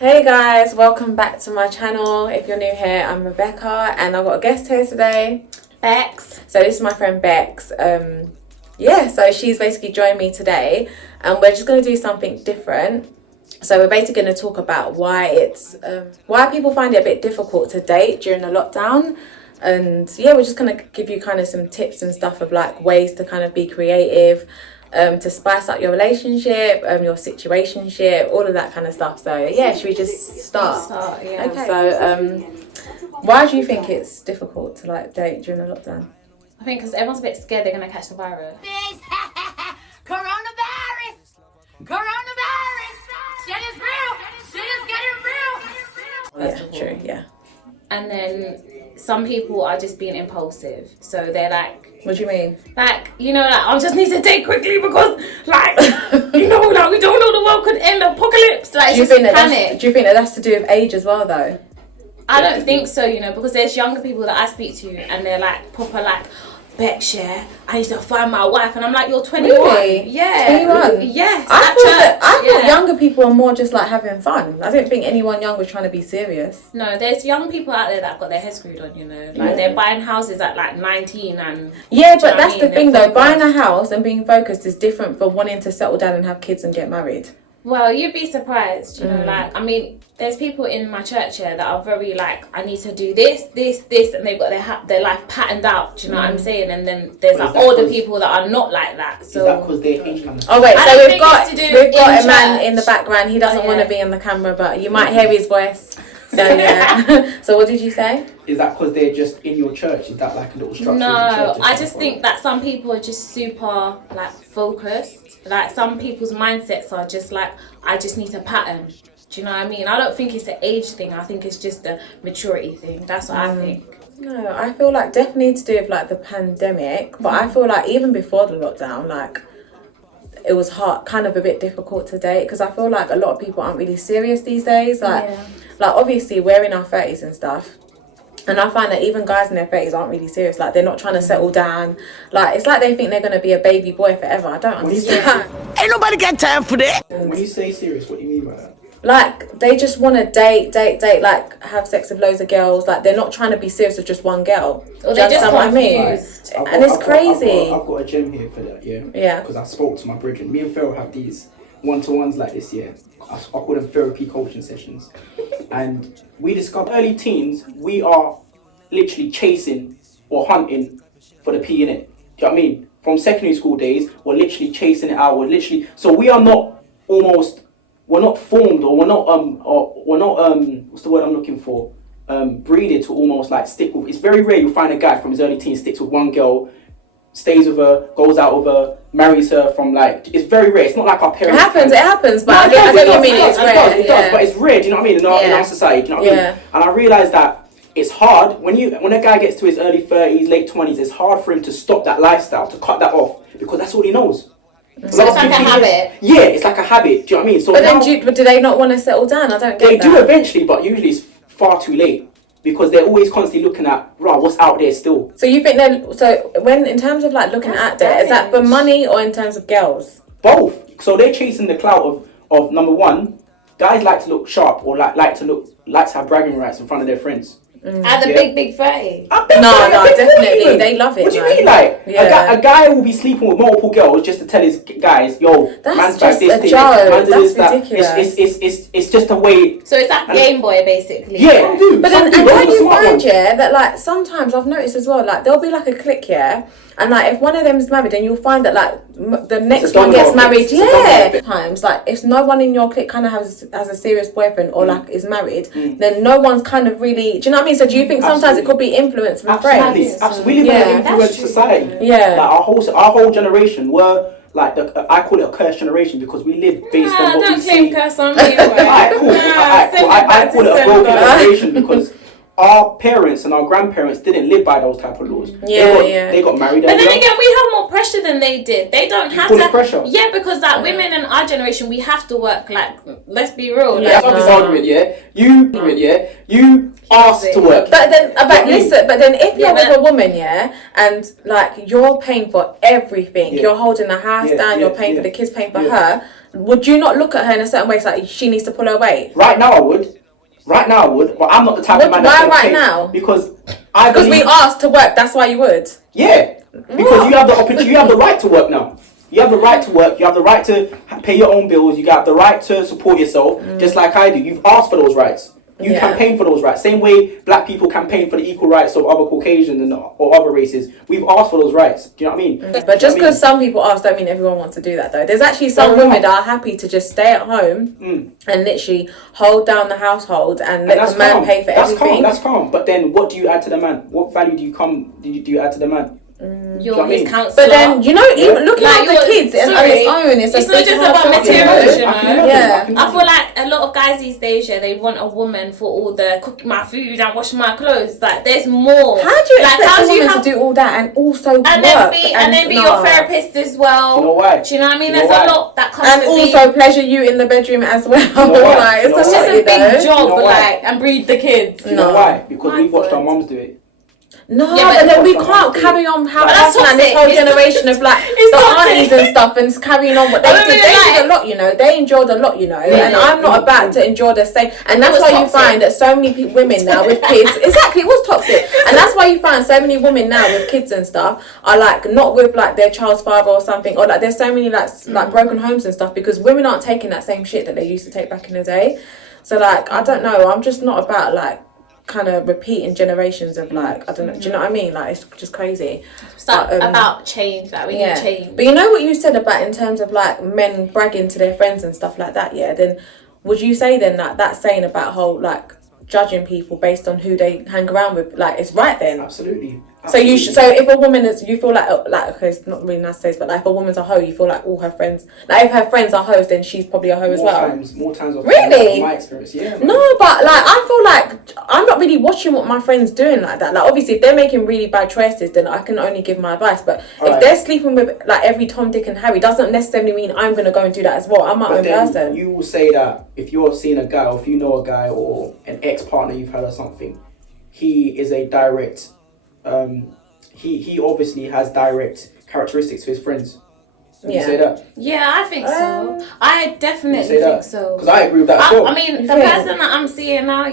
Hey guys, welcome back to my channel. If you're new here, I'm Rebecca and I've got a guest here today, Bex. So this is my friend Bex. So she's basically joined me today and we're just going to do something different. So we're basically going to talk about why people find it a bit difficult to date during the lockdown. And yeah, we're just going to give you kind of some tips and stuff of like ways to kind of be creative, to spice up your relationship, your situationship, all of that kind of stuff. So yeah, should we just start? Yeah. Okay. So why do you think it's difficult to like date during the lockdown? I think because everyone's a bit scared they're gonna catch the virus. Coronavirus! Shit is real! Shit is getting real! Yeah, true, yeah. And then some people are just being impulsive. So they're like, What do you mean? like, I just need to date quickly because, like, we don't know, the world could end, apocalypse. Like, Do you it's think just that panic. do you think that that's to do with age as well, though? I don't think so, because there's younger people that I speak to and they're like, proper like, Bex, yeah, I need to find my wife. And I'm like, you're 21. Really? Yeah. 21? Yes. I thought younger people are more just like having fun. I don't think anyone young was trying to be serious. No, there's young people out there that have got their head screwed on, Like, they're buying houses at like 19 and... Yeah, but that's the thing though. Focused. Buying a house and being focused is different from wanting to settle down and have kids and get married. Well, you'd be surprised, there's people in my church here that are very like, I need to do this, and they've got their life patterned out, do you know what I'm saying? And then there's like older people that are not like that. So is that because they're age kind of... Oh wait, so we've got a man church. in the background. He doesn't want to be in the camera, but you might hear his voice. So yeah. So what did you say? Is that because they're just in your church? Is that like a little structure? No, I just think that some people are just super like focused. Like some people's mindsets are just like, I just need a pattern. Do you know what I mean? I don't think it's an age thing. I think it's just a maturity thing. That's what I think. No, I feel like definitely to do with like the pandemic, but I feel like even before the lockdown, like it was hard, kind of a bit difficult to date because I feel like a lot of people aren't really serious these days. Like obviously we're in our 30s and stuff. And I find that even guys in their 30s aren't really serious. Like, they're not trying to settle down. Like, it's like they think they're going to be a baby boy forever. I don't understand. Ain't nobody got time for that. When you say serious, what do you mean by that? Like, they just want to date, like, have sex with loads of girls. Like, they're not trying to be serious with just one girl. Or they're just confused. And it's crazy. I've got a gem here for that, yeah? Yeah. Because I spoke to my brethren. Me and Phil have these one-to-ones like this, yeah? I call them therapy coaching sessions. And we discovered early teens, we are literally chasing or hunting for the P in it. Do you know what I mean? From secondary school days, we're literally chasing it out. So we are not we're not formed or we're not what's the word I'm looking for? Breeded to almost like stick with. It's very rare you find a guy from his early teens sticks with one girl, stays with her, goes out with her, marries her from like, it's very rare. It's not like our parents. It happens, but I get what you mean. It's rare. It does, but it's rare. Do you know what I mean? In our society, do you know what I mean? And I realised that it's hard when a guy gets to his early 30s, late 20s. It's hard for him to stop that lifestyle, to cut that off, because that's all he knows. So it's like a habit. Yeah, it's like a habit. Do you know what I mean? So but then, do they not want to settle down? I don't get that. They do eventually, but usually it's far too late. Because they're always constantly looking at, right, what's out there still. So you think when in terms of like looking out there, is that for money or in terms of girls? Both. So they're chasing the clout of number one, guys like to look sharp or like to have bragging rights in front of their friends. At the big 30. No, definitely. They love it. What do you mean? Like, a guy will be sleeping with multiple girls just to tell his guys, yo, that's man's just back this a joke. man's That's ridiculous. It's just a way. So it's like Game Boy, basically. Yeah, dude. But then, don't you find, that like sometimes I've noticed as well, like there'll be like a clique, and like if one of them is married, then you'll find that like the next one gets married. Times like if no one in your clique kind of has a serious boyfriend or like is married, then no one's kind of really. Do you know what I mean? So do you think sometimes it could be influence from friends? Absolutely. We live in an influenced society. Yeah. Like our whole generation were like I call it a cursed generation because we live based on what we see. Don't claim curse on me. I call it a broken generation because our parents and our grandparents didn't live by those type of laws. They got married. But then again, we have more pressure than they did. They don't have to. Pressure. Yeah, because like women in our generation, we have to work. Like, let's be real. Let's have this argument. You asked to work. But then, if you're with a woman, and like you're paying for everything, you're holding the house down, you're paying for the kids, paying for her. would you not look at her in a certain way? It's like she needs to pull her weight. Right now I would, but I'm not the type of man. Why right now? Because we asked to work. That's why you would. Yeah, because you have the opportunity. You have the right to work now. You have the right to work. You have the right to pay your own bills. You have the right to support yourself, just like I do. You've asked for those rights. You campaign for those rights. Same way black people campaign for the equal rights of other Caucasians or other races. We've asked for those rights. Do you know what I mean? But just because some people ask, don't mean everyone wants to do that, though. There's actually some women that are happy to just stay at home and literally hold down the household and let the man pay for everything. That's calm. But then, what do you add to the man? What value do you add to the man? You're his counsellor. But then, you know, even looking at the kids on its own, it's not just about materials, you know. Yeah. I feel like a lot of guys these days, they want a woman for all the cooking my food and washing my clothes. Like, there's more. How do you expect a woman to do all that and also work? And then be your therapist as well. Do you know why? Do you know what I mean? There's a lot that comes and also pleasure you in the bedroom as well. Like, it's just a big job, and breed the kids. You know why? Because we've watched our mums do it. No, but then we can't carry on having this whole generation of like the aunties and stuff and carrying on what they did. They did a lot, you know. They enjoyed a lot, you know. And I'm not about to enjoy the same. And that's why you find that so many women now with kids, exactly, it was toxic. And that's why you find so many women now with kids and stuff are like not with like their child's father or something, or like there's so many like broken homes and stuff because women aren't taking that same shit that they used to take back in the day. So like I don't know. I'm just not about like kind of repeating generations of like I don't know, do you know what I mean? Like it's just crazy. About change, like we need change. But you know what you said about in terms of like men bragging to their friends and stuff like that, yeah? Then would you say then that that's saying about whole like judging people based on who they hang around with, like it's right then? Absolutely. So you so if a woman is, you feel like okay, it's not really nice to say this, but like if a woman's a hoe, you feel like all her friends, like if her friends are hoes, then she's probably a hoe as well. More times. Really? My experience, yeah. Man. No, but like I feel like I'm not really watching what my friends doing like that. Like obviously, if they're making really bad choices, then I can only give my advice. But if they're sleeping with like every Tom, Dick, and Harry, doesn't necessarily mean I'm gonna go and do that as well. I'm my own person. You will say that if you're seeing a guy, or if you know a guy, or an ex-partner you've had or something, he is a direct. He obviously has direct characteristics to his friends. Would you say that? Yeah, I think so. I definitely think so. Because I agree with that as well. I mean, the person that I'm seeing now,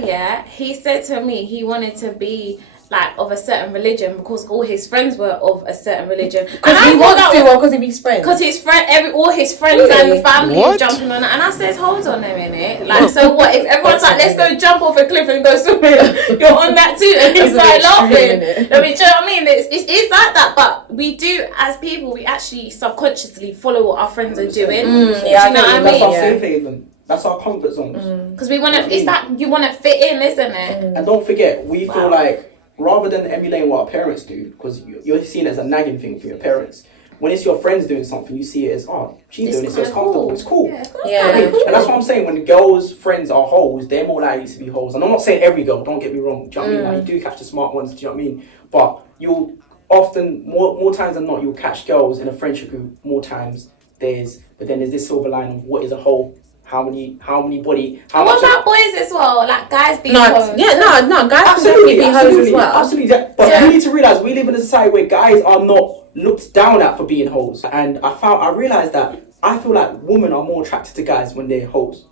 he said to me he wanted to be like of a certain religion because all his friends were of a certain religion. Because he wants to, or because of his friends? Because his friend, all his friends and the family are jumping on it. And I said, hold on a minute. Like, so what? If everyone's like, let's go jump off a cliff and go swimming, you're on that too. And he's like laughing. I mean, do you know what I mean? It's like that. But we do, as people, we actually subconsciously follow what our friends are doing. Do you know what I mean? That's our safe haven. That's our comfort zones. Because we want to, it's that you want to fit in, isn't it? And don't forget, we feel like, rather than emulating what our parents do, because you're seeing it as a nagging thing for your parents, when it's your friends doing something, you see it as, oh, she's doing it, so it's comfortable, it's cool. Yeah. And that's what I'm saying, when girls' friends are hoes, they're more likely to be hoes. And I'm not saying every girl, don't get me wrong, do you know what I mean? Like, you do catch the smart ones, do you know what I mean? But you'll often, more times than not, you'll catch girls in a friendship group more times. But then there's this silver line of what is a hoe. How many body? What about boys as well? Like guys being hoes? Yeah, no, guys can definitely be hoes as well. Absolutely. But you need to realise we live in a society where guys are not looked down at for being hoes. And I realised that I feel like women are more attracted to guys when they're hoes.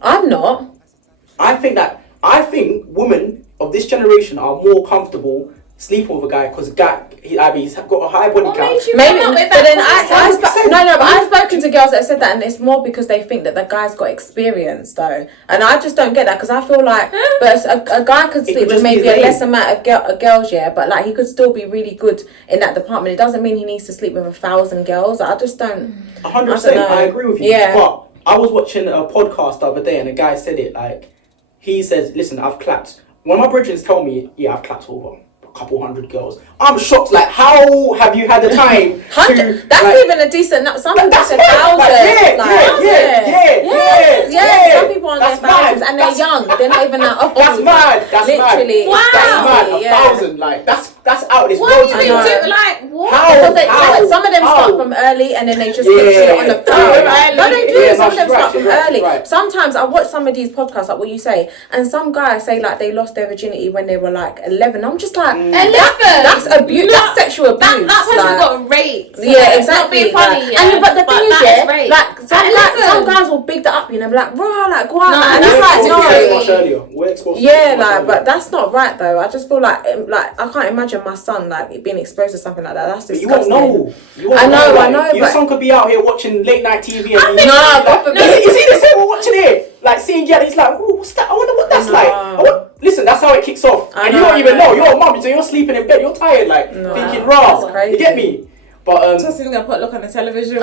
I'm not. I think women of this generation are more comfortable sleeping with a guy because he's got a high body count. Maybe, but then I've spoken to girls that said that, and it's more because they think that the guy's got experience though, and I just don't get that because I feel like, but a guy could sleep with maybe a less amount of girls, but like he could still be really good in that department. It doesn't mean he needs to sleep with 1,000 girls. I just don't. 100%, I agree with you. Yeah. But I was watching a podcast the other day, and a guy said it like, he says, "Listen, I've clapped." When my brethren tell me, I've clapped over couple hundred girls, I'm shocked. Like, how have you had the time? That's like, even a decent. Some people say 1,000. Yeah. Some people aren't their thousands, and they're young. They're not even that old. That's mad. That's literally. Mad. Wow. That's mad. 1,000. Like that's that's out of this What world. do you I do? know. Like, what? How? Because How? some of them How? start from early and then they just Yeah. literally on the phone. Yeah. No, they do. Yeah, Some of she's them right, start she's from right, early. she's right. Sometimes I watch some of these podcasts, like what you say, and some guys say like they lost their virginity when they were like 11. I'm just like, 11. That's abuse. That's sexual abuse. That person like, got raped. yeah, Like, exactly. Not being funny, like, yeah. And but the thing is, that yeah, rape. like some 11. guys will big that up, you know, be like, raw, like go on, No, and that's it's like, right, no, it's much earlier. We're exposed to yeah, it much like, earlier. but that's not right though. I just feel like I can't imagine my son like being exposed to something like that. That's But disgusting. you won't know. You won't I know, like, I know, your but- son could be out here watching late night TV and think- No, God forbid. you see this here we're watching here, like seeing yeah, he's like, "Ooh, what's that? I wonder what that's No. like." Listen, that's how it kicks off, I and know, you don't I even know. know. You're a mum, so you're sleeping in bed, you're tired, like thinking, "Raw." That's crazy. You get me? But Justin's gonna put look on the television.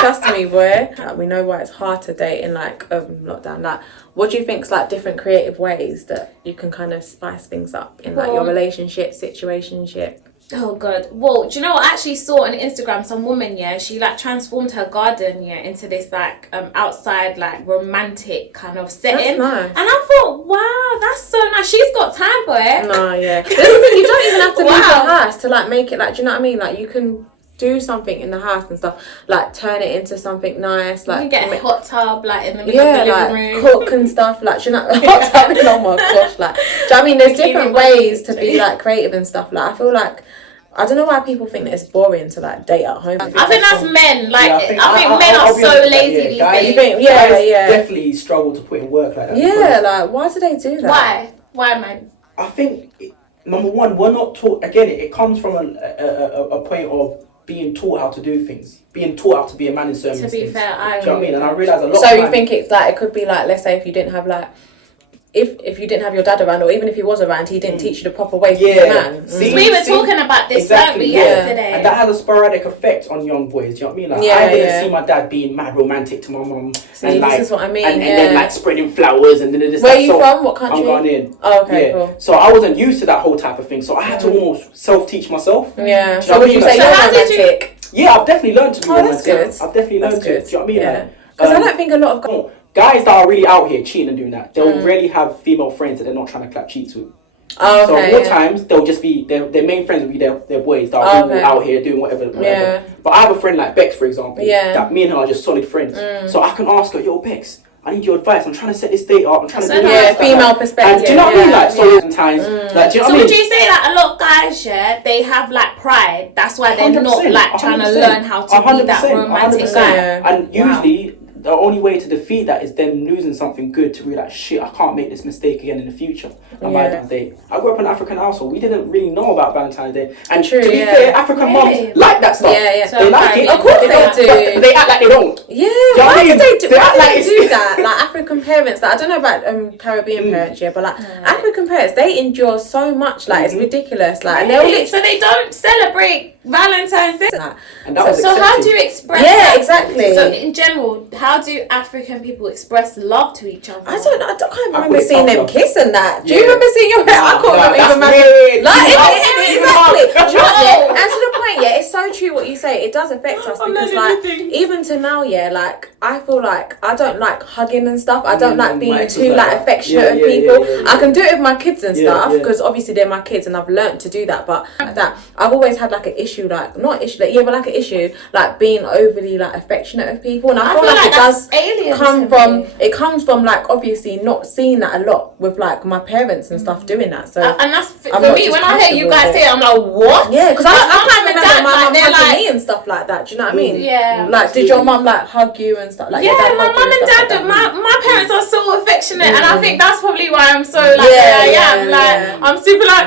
Trust me, boy. Like, we know why it's hard to date in like lockdown. Like, what do you think's like different creative ways that you can kind of spice things up in like your Well- relationship, situationship? Oh god. Well, do you know what I actually saw on Instagram? Some woman, yeah, she like transformed her garden, yeah, into this like outside like romantic kind of setting. That's nice. And I thought, wow, that's so nice. She's got time, boy. No, yeah. This is the thing, you don't even have to leave Wow. your house to like make it like. Do you know what I mean? Like you can do something in the house and stuff. Like turn it into something nice. Like You can get a hot tub like in the middle yeah, of the like living room. cook and stuff. Like do you know, hot tub. Oh my gosh! Like, do you know what I mean? There's different ways to be like creative and stuff. Like I feel like. I don't know why people think that it's boring to like date at home. I think that's men. Like yeah, I think I'll men be are honest so with that, lazy yeah. these Guys- days. You think, yeah, guys yeah. definitely struggle to put in work like that. Yeah, because like why do they do that? Why? Why, man? I think number one, we're not taught. Again, it comes from a point of being taught how to do things, being taught how to be a man in certain To be instances. fair, I Do you know what I mean? agree. And I realise a lot. So of you men- think it's like it could be like, let's say if you didn't have like if you didn't have your dad around, or even if he was around, he didn't teach you the proper way to be a man. See? We were talking about this, Exactly, weren't we, yeah. yesterday? And that has a sporadic effect on young boys. Do you know what I mean? Like, Yeah, I didn't yeah. see my dad being mad romantic to my mum. See, and this like, is what I mean, And then yeah. like spreading flowers and then this. Where that. are you So, from? What country? I'm Ghanaian. Oh, okay, Yeah. cool. So I wasn't used to that whole type of thing. So I had to almost self-teach myself. Yeah. Do So you know would what I you mean? say So you're how did you- romantic? Yeah, I've definitely learned to be Oh, that's romantic. good. I've definitely learned That's to. good. Do you know what I mean? Yeah. Like, Because I don't think a lot of guys that are really out here cheating and doing that, they'll really have female friends that they're not trying to clap cheeks with. Oh, So okay. more yeah. times they'll just be their main friends will be their boys that are Oh, all okay. out here doing whatever. Yeah. But I have a friend like Bex, for example. Yeah. That me and her are just solid friends. So I can ask her, yo Bex, I need your advice. I'm trying to set this date up. I'm trying to So do yeah, this. female And perspective. do you know what I mean? yeah, Like so sometimes, like do you know So what I mean? would you say that a lot of guys, yeah, they have like pride? That's why they're not 100%, like trying to 100%, learn how to be that 100%, romantic 100%. guy. Yeah. And Wow. usually the only way to defeat that is them losing something good to realize, shit, I can't make this mistake again in the future. On Yeah. Valentine's Day. I grew up in an African household. We didn't really know about Valentine's Day. And True, to be yeah. fair, African Really? moms like that stuff. Yeah, yeah. So They like Caribbean. it. Of course they don't, do. But they act like they don't. Yeah, know what why I do mean? they do? They Why act do like they it's- do that? Like African parents, like I don't know about Caribbean parents, yeah, but like African parents, they endure so much, like it's ridiculous, like and they'll Really? literally So they don't celebrate Valentine's Day. like, And that was So how accepted. do you express yeah, that? exactly. So in general, how do African people express love to each other? I can't I remember call it seeing tough them love. kiss and that. Do you Yeah. remember seeing your I Nah, can't remember that's even imagine. weird. Like, It's hard. exactly. It's hard. Do you know what, yeah? And to the point, yeah, it's so true what you say. It does affect us I'm because, not like, anything. even to now, yeah, like I feel like I don't like hugging and stuff. I don't like being my ex was too like like that. affectionate Yeah, of yeah, people. yeah, yeah, I can do it with my kids and Yeah, stuff yeah. because obviously they're my kids and I've learnt to do that. But like that, I've always had like an issue, like not issue, like, yeah, but like an issue, like being overly like affectionate of people. And I feel like it that's does alien come to from me. it comes from like obviously not seeing that a lot with like my parents and stuff doing that. So And that's for I'm me. not When just I hear you comfortable guys with say it. it, I'm like, what? yeah, because I My can't mum and remember dad, my like, mum they're hugging like- me and stuff like that. Do you know what I mean? Yeah. Like, did your mum like hug you and stuff? Like, Yeah, your dad my hug you mum and stuff dad, like that? my parents are so affectionate, and I think that's probably why I'm so like Yeah, I yeah, am. Like yeah. I'm super like,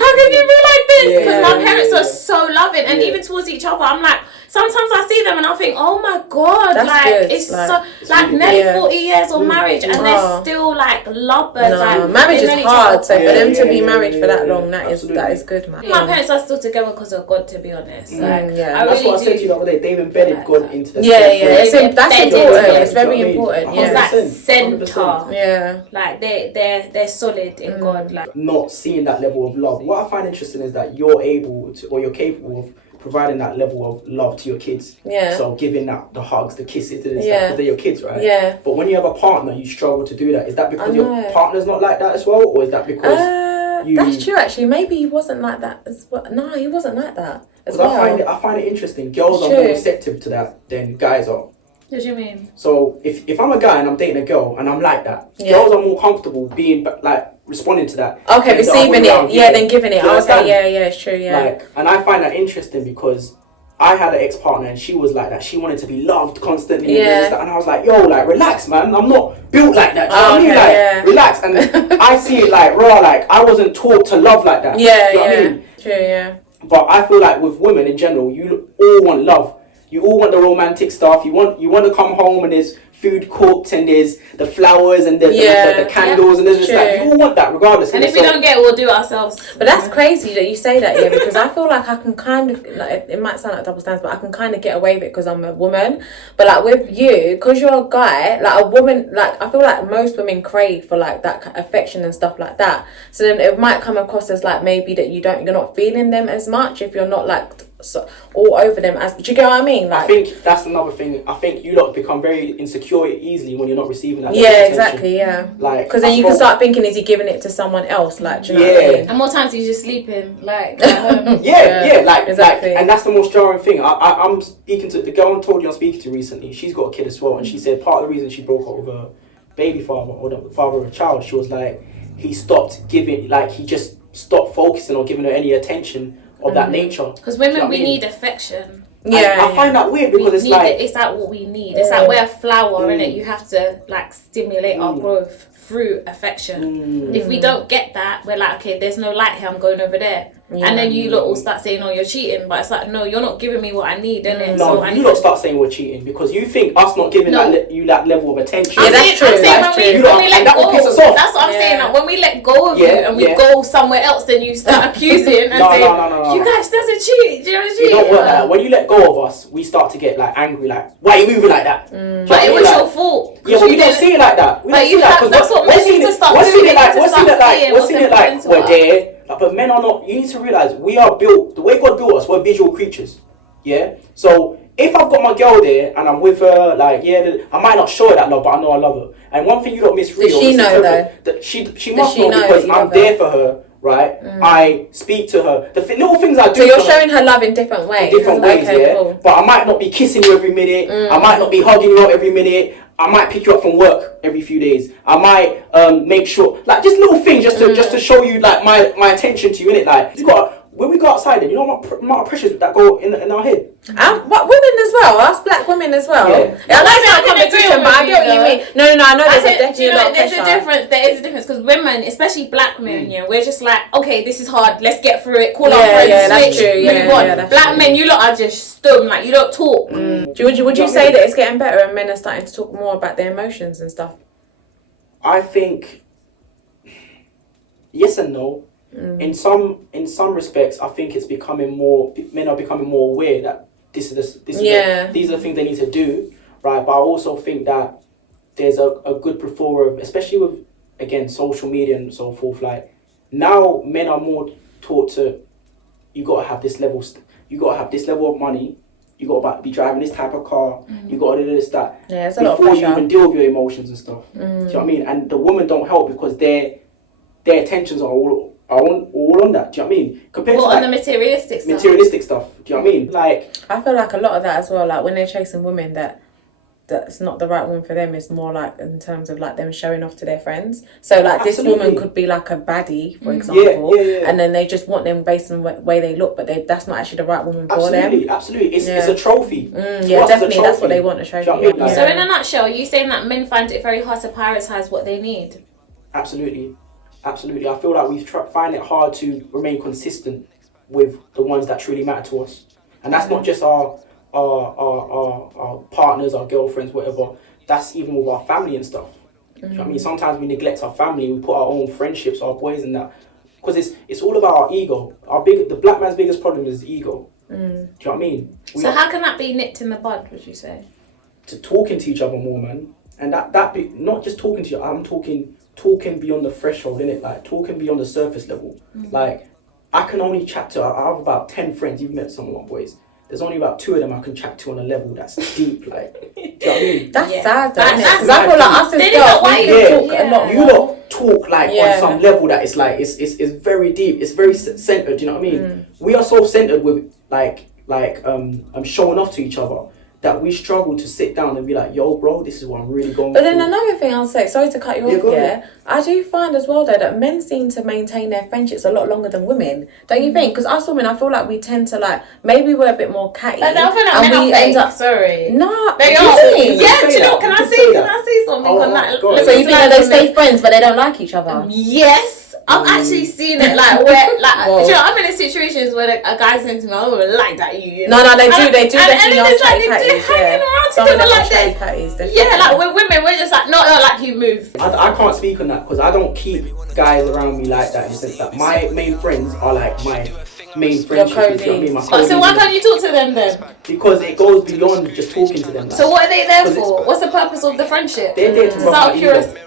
how can you be like this? Because Yeah, my parents yeah, are so loving, and Yeah. even towards each other, I'm like. Sometimes I see them and I think, oh my god, That's like good, it's like, so it's like really nearly good. 40 years of marriage and Oh. they're still like lovers. No, like marriage they've is known each hard. other So for Yeah, them to yeah, be yeah, married yeah, for that yeah, long, that absolutely. is good, man. My parents are still together because of God, to be honest. Like, yeah. I That's really what I said to you the do. other day. They've embedded God into the Yeah, yeah, that's They're important. embedded. It's very important. He's like 100%. center. Yeah. Like they're solid in God. Like Not seeing that level of love. What I find interesting is that you're able to, or you're capable of providing that level of love to your kids. Yeah. So giving that the hugs, the kisses, the this, Yeah. because they're your kids, right? Yeah. But when you have a partner, you struggle to do that. Is that because I your know. partner's not like that as well, or is that because you. That's true, actually. Maybe he wasn't like that as well. No, he wasn't like that as 'Cause well. I find it interesting. Girls are True. more receptive to that than guys are. What do you mean? So if I'm a guy and I'm dating a girl and I'm like that, Yeah. girls are more comfortable being like responding to that. Okay, than the other receiving way it. around. Yeah, then giving it. Do you understand? Okay, yeah, it's true, yeah. Like, and I find that interesting because I had an ex-partner and she was like that. She wanted to be loved constantly. Yeah. And I was like, yo, like, relax, man. I'm not built like that. Do you know what I mean? Okay, Like, yeah. relax. And I see it like, raw, like, I wasn't taught to love like that. Yeah, Do you know what I yeah. mean? True, yeah. But I feel like with women in general, you all want love. You all want the romantic stuff. You want to come home and there's food cooked and there's the flowers and the candles and there's just like, you all want that regardless. And if we don't get it, we'll do it ourselves. But that's crazy that you say that, yeah, because I feel like I can kind of, like, it might sound like double standards, but I can kind of get away with it because I'm a woman. But like with you, because you're a guy, like a woman, like I feel like most women crave for like that affection and stuff like that. So then it might come across as like maybe that you're not feeling them as much if you're not like all over them. As do you get what I mean? Like, I think that's another thing. I think you lot become very insecure easily when you're not receiving that. yeah, attention. exactly, yeah. Like, Because then you can start thinking, is he giving it to someone else? Like, do you know what I mean? And more times he's just sleeping, like, at home. Yeah, like, exactly. and that's the most jarring thing. I'm speaking to the girl I told you I'm speaking to recently. She's got a kid as well, and she said part of the reason she broke up with her baby father or the father of a child, she was like, he stopped giving, like, he just stopped focusing on giving her any attention of that nature. Because women, Do you know what we I mean? need affection. Yeah, I find that weird because it's like, it's like what we need. It's like we're a flower, innit? You have to like stimulate our growth through affection. If we don't get that, we're like, okay, there's no light here, I'm going over there. And then you lot all start saying, oh, you're cheating, but it's like, no, you're not giving me what I need, innit? no, So I you need lot to- start saying we're cheating because you think us not giving you that level of attention. Yeah, that's true. I'm saying That's when true. we let And that will go, piss us off. that's what I'm saying. Like, when we let go of you Yeah, and we yeah. go somewhere else, then you start accusing and No, saying, no. you guys doesn't cheat. Do you know what I You mean? don't work like that. When you let go of us, we start to get like angry, like, why are you moving like that? Do you know But what I it mean? was Like, your fault. yeah, but we don't see it like that. We But don't see you that have- 'cause that's what we're men seeing need to it. start We're doing. seeing They it like need to we're seeing it start like seeing we're what's seeing it like important to we're us. there. But men are not. You need to realize we are built the way God built us. We're visual creatures. Yeah. So if I've got my girl there and I'm with her, like I might not show her that love, but I know I love her. And one thing you don't misread. Does she know, that she must she know know because that you I'm love there her? for her. Right. I speak to her. The little things I do. So you're for her, showing her love in different ways. different ways, Okay, yeah. cool. But I might not be kissing you every minute. I might not be hugging you out every minute. I might pick you up from work every few days. I might make sure, like, just little things, just to show you like my attention to you, innit? Like, you got when we go outside, then you know what amount of pressures that go in our head. But women as well, us black women as well. Yeah. I know it's not a I can agree competition, but I with get what you, you though. mean. No, I know there's definitely a lot of there's pressure. a difference. There is a difference because women, especially black women, we're just like, okay, this is hard. Let's get through it. Call our friends, that's switch, true. move Yeah, on. yeah, that's Black true. men, you lot are just stum. Like you don't talk. Would you say that it's getting better and men are starting to talk more about their emotions and stuff? I think yes and no. In some respects, I think it's becoming more. Men are becoming more aware that these are the things they need to do, right? But I also think that there's a good plethora of, especially with again social media and so forth. Like now, men are more taught to you gotta have this level. You gotta have this level of money. You gotta be driving this type of car. You gotta do this, that. Yeah, it's a lot of before you pressure. even deal with your emotions and stuff. Do you know what I mean? And the women don't help because their attentions are all on that. Do you know what I mean? Compared Well, to on like, the materialistic stuff. materialistic stuff. Do you know what I mean? Like I feel like a lot of that as well, like when they're chasing women that's not the right woman for them, is more like in terms of like them showing off to their friends. So like this Absolutely. woman could be like a baddie, for example, yeah. and then they just want them based on the way they look, but that's not actually the right woman for them. Absolutely. It's a trophy. To Yeah, us, it's a definitely, that's what trophy. they want, a Do you know trophy. what I mean? Like, So in a nutshell, are you saying that men find it very hard to prioritize what they need? Absolutely. I feel like we find it hard to remain consistent with the ones that truly matter to us, and that's not just our partners, our girlfriends, whatever. That's even with our family and stuff. Do you know what I mean? Sometimes we neglect our family. We put our own friendships, our boys, and that because it's all about our ego. The black man's biggest problem is ego. Do you know what I mean? So how can that be nipped in the bud? Would you say? To talking to each other more, man, and that be not just talking to you. I'm talking beyond the threshold, innit? Like talking beyond the surface level. Like I can only chat to. I have about 10 friends. You've met some of my boys. There's only about 2 of them I can chat to on a level that's deep. Like, do you know what I mean? That's Yeah. sad, though, That's isn't it? 'Cause I feel like us as Then it's girls, like, why we you can talk- talk a lot You more. lot talk like Yeah. on some level that it's like it's very deep. It's very centered. You know what I mean? We are so centered with showing off to each other that we struggle to sit down and be like, yo, bro, this is what I'm really going But through. then another thing I'll say, sorry to cut you Yeah, off go here, ahead. I do find as well though that men seem to maintain their friendships a lot longer than women. Don't you think? Because us women, I feel like we tend to like, maybe we're a bit more catty. But I feel like and men we are end fake. up... Sorry. No, They do are. you think? Yeah, say do you know? that. Can You I can say? say Can that. I say something Oh, on that? go on. So you think that they stay friends but they don't like each other? Yes. I've actually seen it like where like Whoa. do you know, I'm in situations where like, a guy saying to me, I don't really like that you know. No, they do and definitely then are it's like straight they do catties, hanging yeah. around Some of together them are like straight that. catties, definitely. Yeah, like we're women, we're just like, no, like you move. I can't speak on that because I don't keep guys around me like that. In the sense that my main friends are like my main friendship. You know what I mean? My Oh, so why codees. can't you talk to them then? Because it goes beyond just talking to them. Like, So what are they there 'cause for? What's the purpose of the friendship? They're there to Just rub out my of ego. curiosity.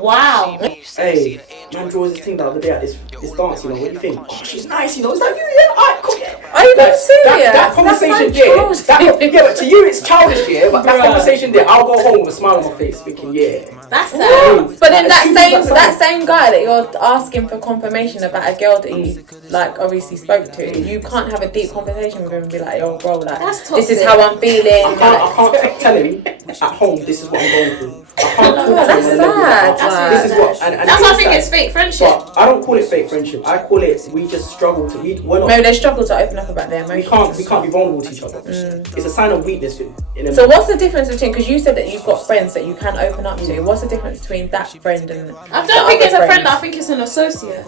Wow. Hey, man draws this thing the other day at this dance, you know, what do you think? Oh, she's nice, you know, is that you? Yeah, alright, cool, yeah. Are you being serious? That conversation That's so there, yeah, but to you it's childish, yeah, but that Bruh. conversation there, I'll go home with a smile on my face thinking, yeah. That's What? sad. But then Like, that same guy that you're asking for confirmation about a girl that you like obviously spoke to, you can't have a deep conversation with him and be like, yo, bro, like That's this is toxic. how I'm feeling. I can't tell him at home this is what I'm going through. I can't talk to him that's on a level sad. that, this is what, and That's why I think sad. it's fake friendship. But I don't call it fake friendship. I call it we just struggle to. We're not. Maybe they struggle to open up about their We emotions. can't be vulnerable to each other. It's a sign of weakness. So what's the difference between, because you said that you've got friends that you can open up to, what's the difference between that friend and I the don't think other it's a friend, friends? I think it's an associate.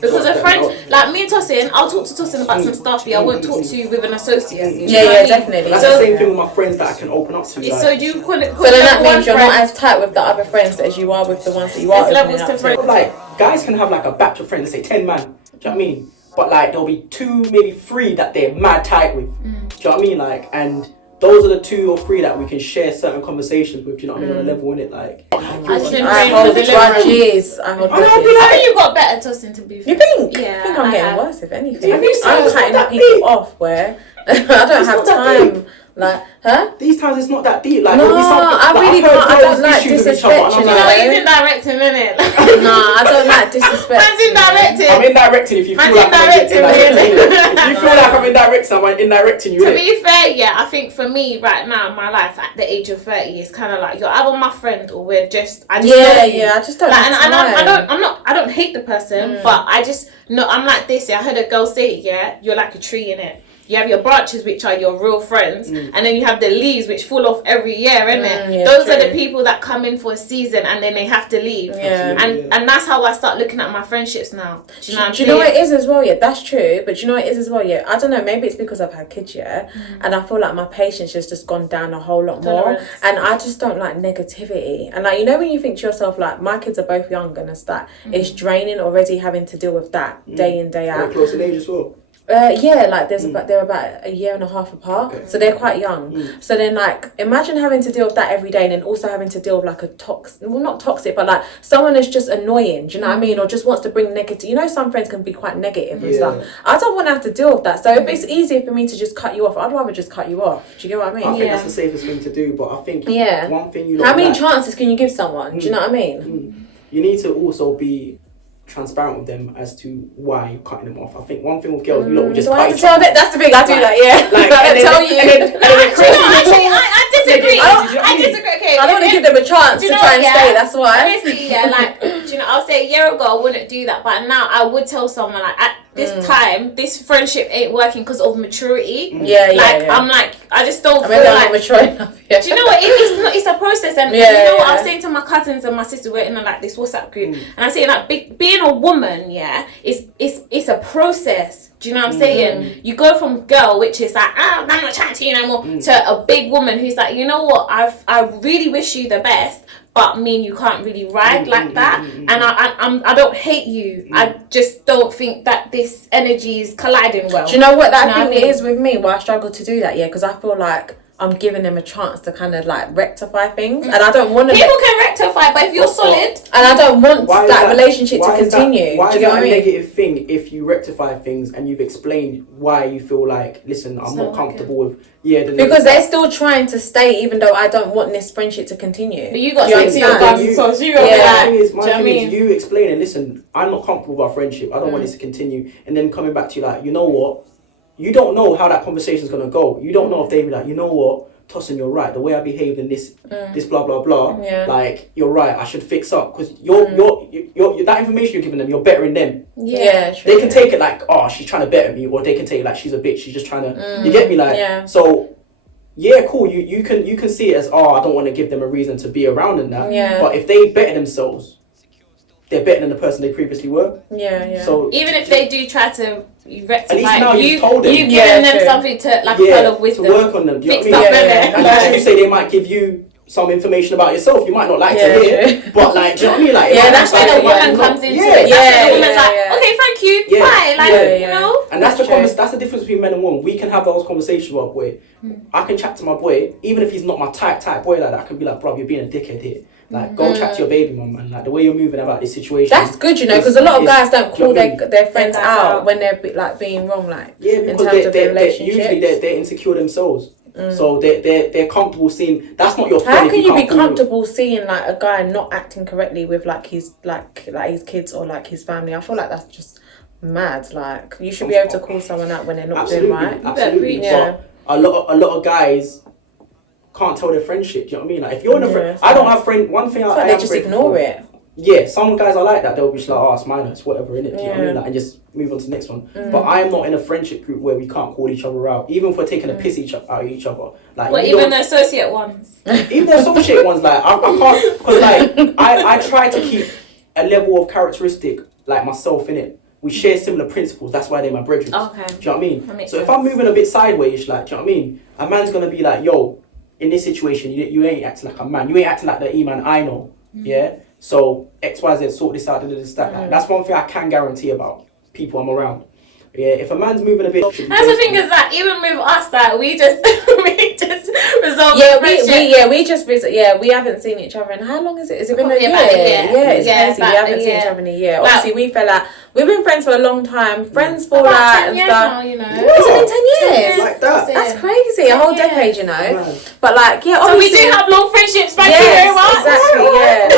Because a friend, like me and Tosin, I'll talk to Tosin about some stuff, I won't talk to you with an associate. You know Yeah, what I yeah, mean? definitely. That's the same thing with my friends that I can open up to. So do you call it? So then that means you're not as tight with the other friends as you are with the ones that you are There's opening levels up to to. friends. Like guys can have like a batch of friends, let's say 10 man. Do you know what I mean? But like there'll be 2, maybe 3 that they're mad tight with. Do you know what I mean? Like, and those are the 2 or 3 that we can share certain conversations with. Do you know what I mean? On a level in it, like. I shouldn't I bring hold the grudges. I hold I know, grudges. be I like, think you got better, Tosin, to be fair. You think? Yeah, I think I'm I getting have. worse, if anything. Have you seen I'm it's not cutting that people deep? off where I don't have not that time. deep. Like, huh? these times it's not that deep. Like, No, it'll be something, I like, really I've heard can't. I girls' don't like issues with each other, and disrespect, I'm you like, But he's indirecting, innit? Nah, I don't like disrespect. Man's indirecting. I'm indirecting if you feel Man's like I'm indirecting, indirecting. man. If you feel like I'm indirecting, I'm indirecting you. To innit? be fair, yeah, I think for me right now in my life at the age of 30, it's kind of like you're either my friend or we're just. I just know you. I just don't Like, have and time. I don't hate the person, but I just no, I'm like this. Yeah, I heard a girl say it. Yeah, you're like a tree in it. You have your branches, which are your real friends, and then you have the leaves, which fall off every year, innit? Yeah, Those are true. the people that come in for a season and then they have to leave. Yeah. And that's how I start looking at my friendships now. Do you know what I'm Do you know saying? what it is as well? Yeah, that's true. But do you know what it is as well? Yeah, I don't know. Maybe it's because I've had kids, yeah, and I feel like my patience has just gone down a whole lot more, Tolerance. and I just don't like negativity. And like, you know, when you think to yourself, like, my kids are both young, and it's that it's draining already having to deal with that day in day They're out. close in age as well. Yeah, like they're about a year and a half apart, Okay. so they're quite young. So then, like, imagine having to deal with that every day, and then also having to deal with like not toxic, but like someone that's just annoying. Do you know what I mean? Or just wants to bring negative. You know, some friends can be quite negative and Yeah. stuff. I don't want to have to deal with that. So if it's easier for me to just cut you off, I'd rather just cut you off. Do you get what I mean? I think Yeah. that's the safest thing to do, but I think Yeah. one thing you How lot many like, chances can you give someone? Do you know what I mean? you need to also be transparent with them as to why you're cutting them off. I think one thing with girls, you lot will just Do I cut have to each tell other. that? That's the thing. I do that. Yeah. Like, I and then- tell you. and then Actually, I disagree. I I disagree. Okay, I don't want to give them a chance Do to you know try what, and yeah? stay. That's why. Honestly, yeah, like, do you know, I'll say a year ago I wouldn't do that, but now I would tell someone, like, at this time, this friendship ain't working because of maturity. Yeah, yeah, Like, yeah. I'm like, I just don't Maybe feel I'm like... not mature enough. Yeah. Do you know what? It's a process, and Yeah, you know what yeah. I was saying to my cousins and my sister. We're in like this WhatsApp group, and I say like being a woman, yeah, it's a process. Do you know what I'm saying? You go from girl, which is like, I'm not chatting to you no more, to a big woman who's like, you know what? I really wish you the best, but me and you can't really ride like that. And I don't hate you. I just don't think that this energy is colliding well. Do you know what that Do you know thing what I mean? is with me? Why I struggle to do that, yeah? Because I feel like I'm giving them a chance to kind of like rectify things, and I don't want to. People can rectify, but if you're solid, and I don't want that relationship to continue. Why Do is you know that what I a mean? negative thing if you rectify things and you've explained why you feel like, listen, I'm not comfortable with because they're still trying to stay, even though I don't want this friendship to continue. but you got Do to stick to your guns, so you got My thing is you explaining, listen, I'm not comfortable with our friendship. I don't want this to continue, and then coming back to you like, you know what? You don't know how that conversation is gonna go. You don't know if they be like, you know what, Tossin, you're right. The way I behaved in this blah blah blah. Yeah. Like you're right. I should fix up because you're that information you're giving them. You're bettering them. Yeah, true. They can take it like, oh, she's trying to better me, or they can take it like she's a bitch. She's just trying to. You get me, like. So. Yeah, cool. You can see it as, oh, I don't want to give them a reason to be around in that. Yeah. But if they better themselves, they're better than the person they previously were. Yeah. So even if they do try to rectify, at least now you've told them. you've given them something to like a pearl of wisdom to work on them. Do you fix know what I mean? up And as you say, they might give you some information about yourself you might not like to hear, but like, do you know what I mean? Like, that's when the woman comes into it. That's when the woman's like, okay, thank you, bye. Like, you know. And that's the difference between men and women. We can have those conversations with our boy. I can chat to my boy, even if he's not my type boy like that. I can be like, bro, you're being a dickhead here. Like, go chat to your baby mum, man. Like, the way you're moving about this situation. That's good, you know, because a lot of guys don't call their friends out when they're like being wrong, like in terms of their relationships. Usually they're insecure themselves. So they're comfortable seeing that's not your friend. How can you be comfortable seeing like a guy not acting correctly with like his kids or like his family? I feel like that's just mad. Like you should be able to call someone out when they're not doing right. Absolutely. Yeah. But a lot of guys can't tell their friendship. Do you know what I mean? Like if you're in a friend, I don't have friend. One thing I they just ignore it. Yeah, some guys are like that. They'll be just like, oh, it's mine, it's whatever, innit? Do you know what I mean? Like, and just move on to the next one. But I am not in a friendship group where we can't call each other out, even if we're taking a piss out of each other. Like, well, even the associate ones. Even the associate ones, like I can't, because like I try to keep a level of characteristic like myself in it. We share similar principles. That's why they're my brethren. Okay. Do you know what I mean? That makes so sense. if I'm moving a bit sideways, like, do you know what I mean? A man's gonna be like, yo, in this situation, you ain't acting like a man. You ain't acting like the E-man I know. Yeah. So X, Y, Z, sort this out, this, that. Like, that's one thing I can guarantee about people I'm around. Yeah, if a man's moving a bit, that's the thing is that even with us, that we just resolve. We haven't seen each other in how long is it? Has it been Probably a year? about a year. Yeah, it's crazy. We haven't seen each other in a year. Obviously, we fell out. We've been friends for a long time. Friends fall out and stuff. Now, you know. Has it been 10 years? Like that. That's crazy. A whole decade, you know. But like, yeah, so we obviously, do have long friendships. Thank yes, you very much. exactly. Yeah.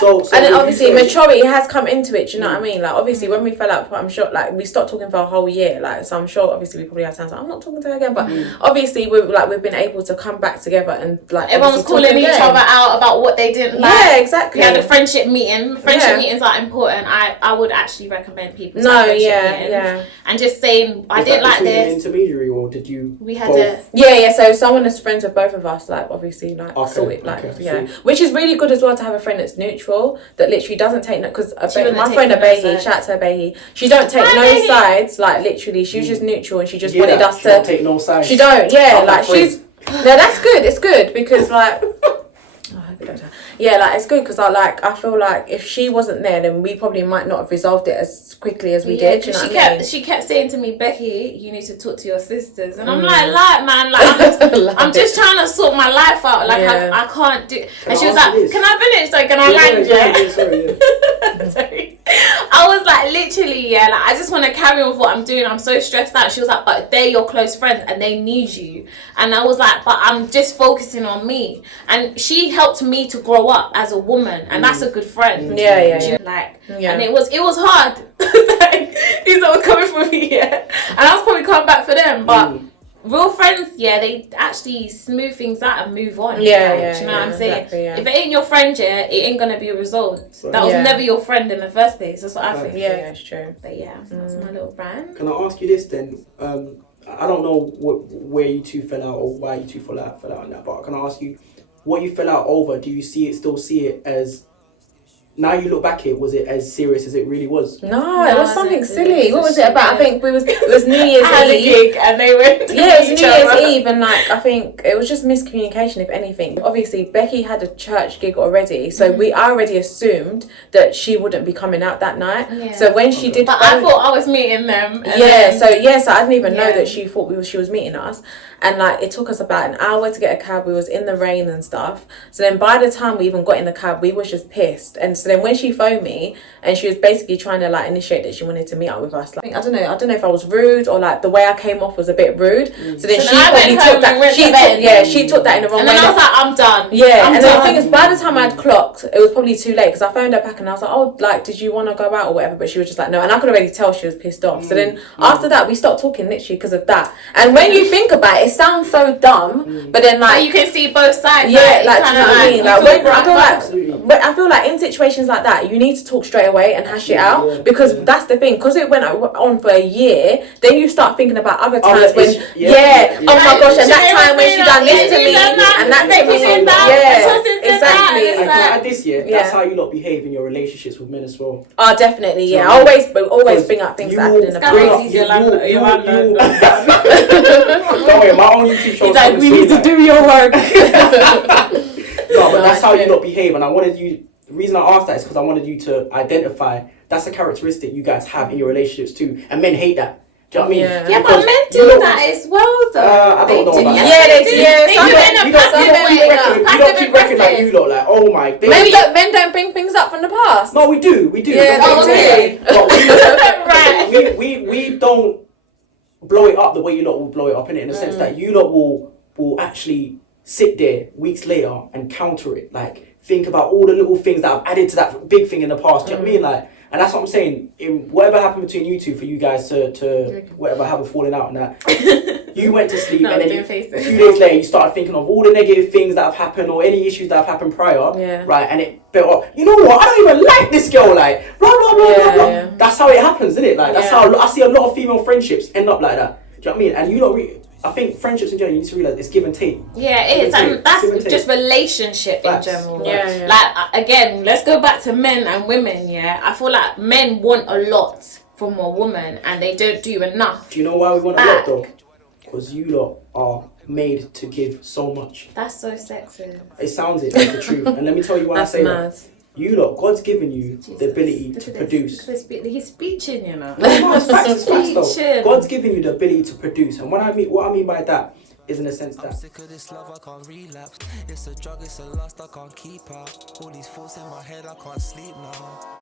So And then obviously maturity has come into it. Do you know what I mean? Like obviously when we fell out, I'm sure like we stopped talking for a whole year. Like so, I'm sure obviously we probably have times like, I'm not talking to her again. But obviously we've been able to come back together and like everyone was calling each other out about what they didn't like. Yeah, exactly. We had a friendship meeting. Friendship meetings are important. I would actually recommend people. To have friendship meetings. And just saying I didn't like this. An intermediary, or did you? We had both? Yeah. So someone that's friends with both of us, like obviously, like sort it, like sweet. which is really good as well to have a friend that's neutral, that literally doesn't take no. Because my friend no Abehi, sides. shout out to Abehi, she don't take no sides. Like literally, she was just neutral, and she just wanted us to take no sides. She don't. Yeah, like she's. No, that's good. It's good because like. Yeah, like it's good because I feel like if she wasn't there, then we probably might not have resolved it as quickly as we did. You know she kept saying to me, Becky, you need to talk to your sisters, and I'm like man, like I'm just trying to sort my life out. Like I can't do. And she was like, "Can I finish? Like, can I land?" Sorry. I was like, literally, like I just want to carry on with what I'm doing. I'm so stressed out. She was like, but they're your close friends and they need you. And I was like, but I'm just focusing on me. And she helped me to grow up as a woman, and that's a good friend. Yeah. And it was hard. Like, these are coming for me, and I was probably coming back for them, but. Real friends, they actually smooth things out and move on. Do you know what I'm saying? Exactly, if it ain't your friend, it ain't gonna be a result. That was never your friend in the first place. That's what I think. Yeah, it's true. But that's my little brand. Can I ask you this then? I don't know where you two fell out or why you two fell out on that, but can I ask you what you fell out over? Do you still see it as now you look back at it, was it as serious as it really was? No, it was something silly. What was it it about? I think it was New Year's I had a Eve. gig and they went. Yeah, it was New Year's Eve, and like I think it was just miscommunication, if anything. Obviously, Becky had a church gig already, so we already assumed that she wouldn't be coming out that night. Yeah. So when she did, But I thought I was meeting them. And so I didn't even know Yeah. that she thought she was meeting us, and like it took us about an hour to get a cab. We was in the rain and stuff. So then by the time we even got in the cab, we was just pissed. And so then when she phoned me and she was basically trying to like initiate that she wanted to meet up with us, like I don't know if I was rude or like the way I came off was a bit rude. So then she probably took that. She took that in the wrong way. And then I was like, I'm done. Yeah, I'm and done. the thing is, by the time I'd clocked, it was probably too late because I phoned her back and I was like, oh, like, did you want to go out or whatever? But she was just like, no. And I could already tell she was pissed off. So then after that, we stopped talking literally because of that. And when you think about it, it sounds so dumb, but then like... But you can see both sides. Yeah, like, do you know what I mean? Like, when, I feel like in situations like that, you need to talk straight away and hash it out because that's the thing. Because it went on for a year, then you start thinking about other times when... oh my gosh, and that time when she done this to me and that to me. Exactly. And can I add this year? That's how you lot behave in your relationships with men as well. Oh, definitely, yeah. So, always bring up things that happened in the past. Don't worry, my own YouTube show. He's like, we need to do your work. No, but that's how you lot behave, and I wanted you. The reason I asked that is because I wanted you to identify that's a characteristic you guys have in your relationships too, and men hate that. Do you know what I mean? Yeah, but men do that as well, though. I don't know about that. They do. You don't keep reckoning like you lot, like, oh my. Men don't bring things up from the past. No, we do. Yeah, they do. But we don't blow it up the way you lot will blow it up in the sense that you lot will actually sit there weeks later and counter it, like think about all the little things that I've added to that big thing in the past. Do you know what I mean? Like, and that's what I'm saying. In whatever happened between you two for you guys to whatever have a falling out and that, you went to sleep and then a few days later you started thinking of all the negative things that have happened or any issues that have happened prior, right? And it built up. You know what? I don't even like this girl. Like blah blah blah blah blah. Yeah. That's how it happens, isn't it? Like that's how I see a lot of female friendships end up like that. Do you know what I mean? And you know, I think friendships in general, you need to realize it's give and take. Yeah, it is, and that's just relationship in general. Yeah. Like again, let's go back to men and women. Yeah, I feel like men want a lot from a woman, and they don't do enough. Do you know why we want a lot though? Because you lot are made to give so much. That's so sexist. It sounds it, it's the truth. And let me tell you why I say that. You lot, God's given you the ability to produce. He's speeching, you know. No, it's facts though. God's given you the ability to produce, and what I mean by that is in the sense that I'm sick of this love, I can't relapse. It's a drug, it's a lust, I can't keep up. All these thoughts in my head, I can't sleep now.